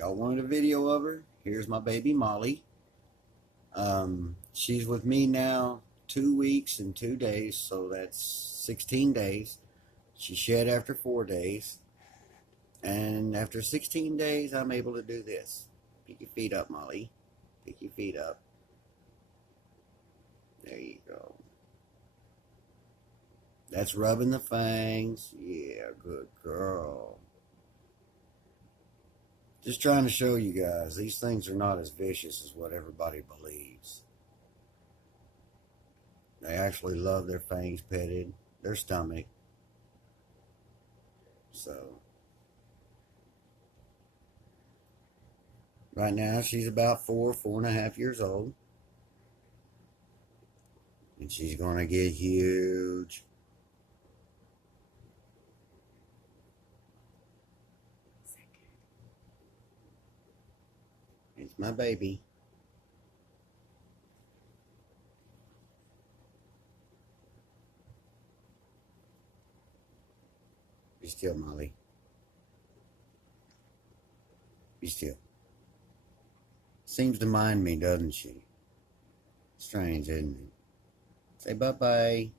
Y'all wanted a video of her? Here's my baby Molly. She's with me now 2 weeks and 2 days, so that's 16 days. She shed after 4 days. And after 16 days, I'm able to do this. Pick your feet up, Molly. Pick your feet up. There you go. That's rubbing the fangs. Yeah, good girl. Just trying to show you guys, these things are not as vicious as what everybody believes. They actually love their fangs petted, their stomach. So, right now she's about 4.5 years old. And she's going to get huge. It's my baby. Be still, Molly. Be still. Seems to mind me, doesn't she? Strange, isn't it? Say bye-bye.